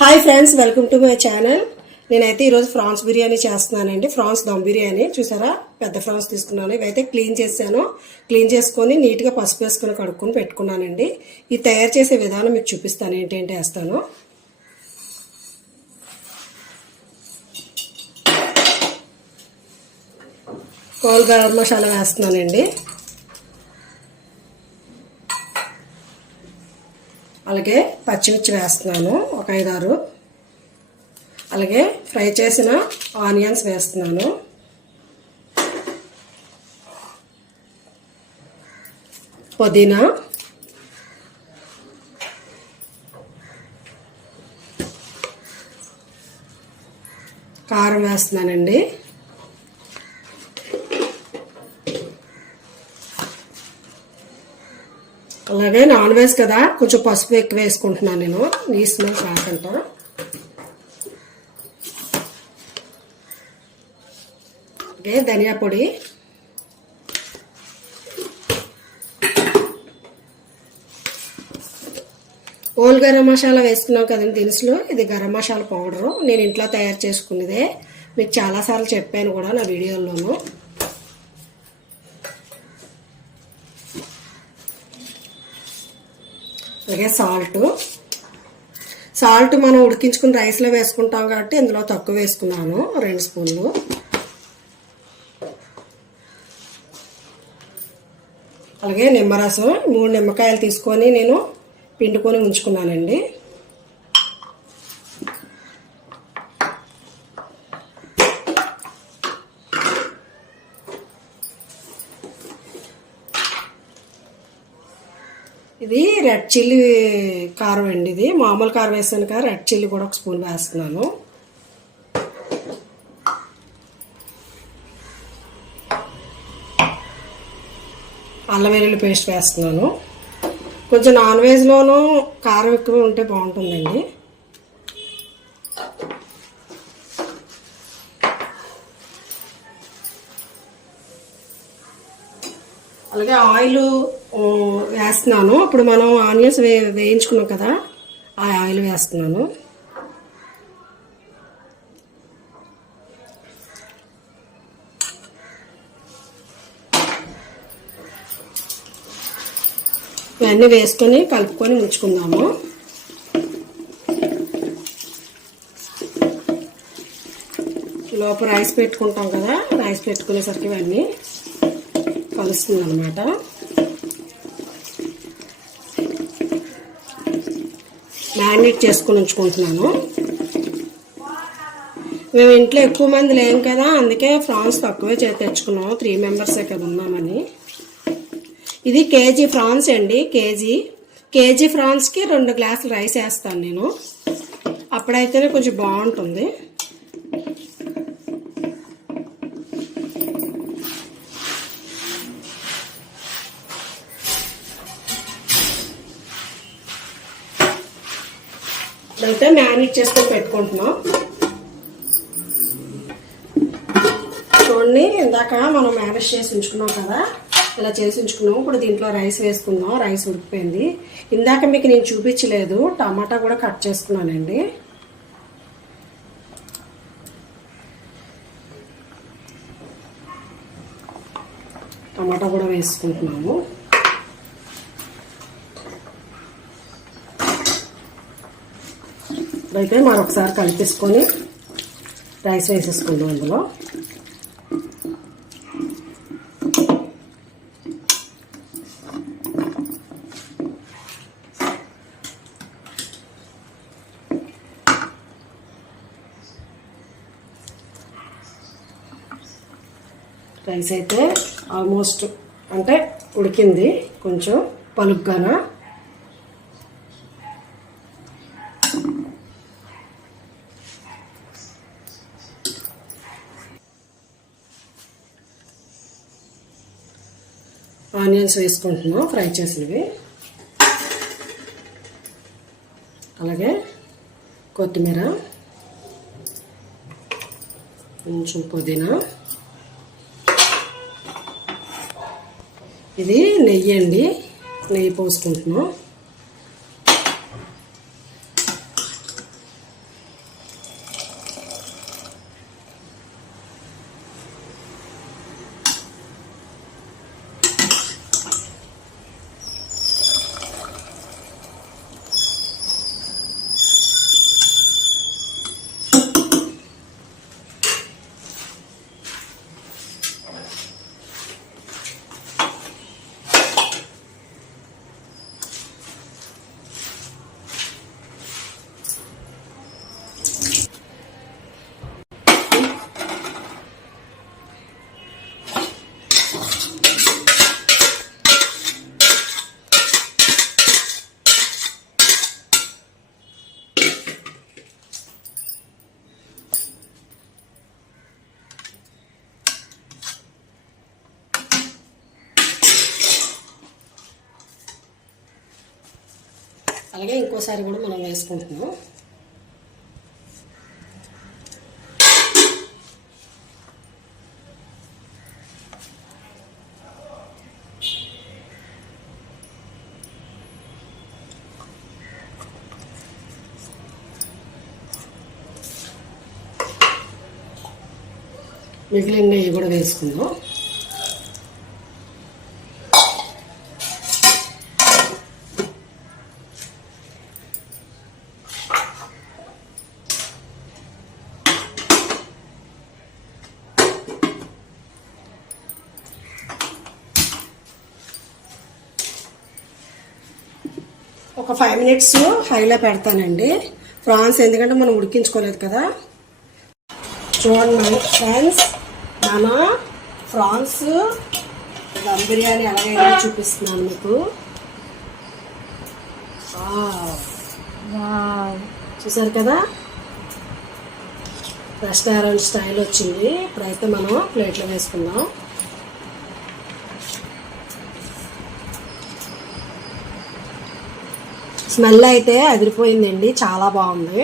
Hi friends, welcome to my channel. నేనైతే ఈరోజు France biryani చేస్తున్నానండి. ఫ్రాన్స్ దమ్ బిర్యానీ చూసారా, పెద్ద ఫ్రాన్స్ తీసుకున్నాను. ఇవైతే క్లీన్ చేశాను. క్లీన్ చేసుకొని నీట్గా పసుపు వేసుకొని కడుక్కొని పెట్టుకున్నానండి. ఇది తయారు చేసే విధానం మీకు చూపిస్తాను, ఏంటంటే వేస్తాను. హోల్ గరం మసాలా వేస్తున్నానండి. అలాగే పచ్చిమిర్చి వేస్తున్నాను, ఒక 5-6. అలాగే ఫ్రై చేసిన ఆనియన్స్ వేస్తున్నాను. పుదీనా, కారం వేస్తున్నానండి. అలాగే నాన్ వెజ్ కదా, కొంచెం పసుపు ఎక్కువ వేసుకుంటున్నాను నేను, ఈ స్మెల్ కాకుండా. అలాగే ధనియా పొడి, హోల్ గరం మసాలా వేసుకున్నాం కదండి దినుసులు. ఇది గరం మసాలా పౌడరు, నేను ఇంట్లో తయారు చేసుకునేదే. మీకు చాలాసార్లు చెప్పాను కూడా నా వీడియోల్లోనూ. అలాగే సాల్ట్ మనం ఉడికించుకుని రైస్లో వేసుకుంటాం కాబట్టి ఇందులో తక్కువ వేసుకున్నాను, 2 స్పూన్లు. అలాగే నిమ్మరసం 3 నిమ్మకాయలు తీసుకొని నేను పిండుకొని ఉంచుకున్నానండి. ఇది రెడ్ చిల్లీ కారం అండి. ఇది మామూలు కారం వేసాను కదా, రెడ్ చిల్లీ కూడా 1 స్పూన్ వేస్తున్నాను. అల్లం వెల్లుల్లి పేస్ట్ వేస్తున్నాను. కొంచెం నాన్ వెజ్లోనూ కారం ఎక్కువ ఉంటే బాగుంటుందండి. అలాగే ఆయిల్ వేస్తున్నాను. ఇప్పుడు మనం ఆనియన్స్ వేయించుకున్నాం కదా, ఆ ఆయిల్ వేస్తున్నాను. ఇవన్నీ వేసుకొని కలుపుకొని ఉంచుకుందాము. లోపల రైస్ పెట్టుకుంటాం కదా, రైస్ పెట్టుకునేసరికి ఇవన్నీ కలుస్తుంది అన్నమాట. మ్యారినేట్ చేసుకుని ఉంచుకుంటున్నాను. మేము ఇంట్లో ఎక్కువ మంది లేం కదా, అందుకే ఫ్రాన్స్ తక్కువే తెచ్చుకున్నాం. 3 మెంబర్సే కదా ఉన్నామని. ఇది కేజీ ఫ్రాన్స్ అండి. కేజీ ఫ్రాన్స్కి 2 గ్లాసులు రైస్ వేస్తాను నేను. అప్పుడైతేనే కొంచెం బాగుంటుంది. అయితే మ్యారినేట్ చేసుకొని పెట్టుకుంటున్నాం. చూడండి, ఇందాక మనం మ్యారినేట్ చేసి ఉంచుకున్నాం కదా, ఇలా చేసి ఉంచుకున్నాం. ఇప్పుడు దీంట్లో రైస్ వేసుకుందాం. రైస్ ఉడికిపోయింది. ఇందాక మీకు నేను చూపించలేదు, టమాటా కూడా కట్ చేసుకున్నానండి. టమాటా కూడా వేసుకుంటున్నాము. అయితే మరొకసారి కలిపేసుకొని రైస్ వేసేసుకుందాం అందులో. రైస్ అయితే ఆల్మోస్ట్ అంటే ఉడికింది, కొంచెం పలుగ్గాన. ఆనియన్స్ వేసుకుంటున్నాం, ఫ్రై చేసినవి. అలాగే కొత్తిమీర, కొంచెం పుదీనా. ఇది నెయ్యి అండి, నెయ్యి పోసుకుంటున్నాం. అలాగే ఇంకోసారి కూడా మనం వేసుకుంటున్నాం. మిగిలిన నెయ్యి కూడా వేసుకుందాం. ఒక 5 minutes హైలో పెడతానండి ప్రాన్స్, ఎందుకంటే మనం ఉడికించుకోలేదు కదా. చూడండి ఫ్రెండ్స్, మన ప్రాన్స్ దమ్ బిర్యానీ ఎలాగైనా చూపిస్తున్నాను మీకు. చూసారు కదా, రెస్టారెంట్ స్టైల్ వచ్చింది. ఇప్పుడైతే మనం ప్లేట్లో వేసుకుందాం. స్మెల్ అయితే అదిరిపోయిందండి, చాలా బాగుంది.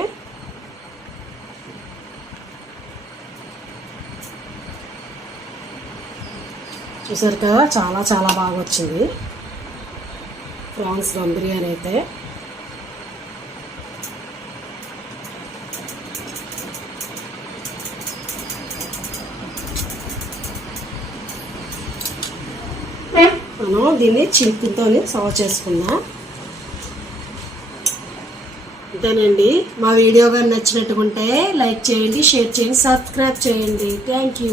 చూసారు కదా, చాలా చాలా బాగా వచ్చింది ప్రాన్స్ దమ్ బిర్యానీ అయితే. మనం దీన్ని చింతతో సర్వ్ చేసుకుందాం. అంతేనండి. మా వీడియో కానీ నచ్చినట్టుకుంటే లైక్ చేయండి, షేర్ చేయండి, సబ్స్క్రైబ్ చేయండి. Thank you.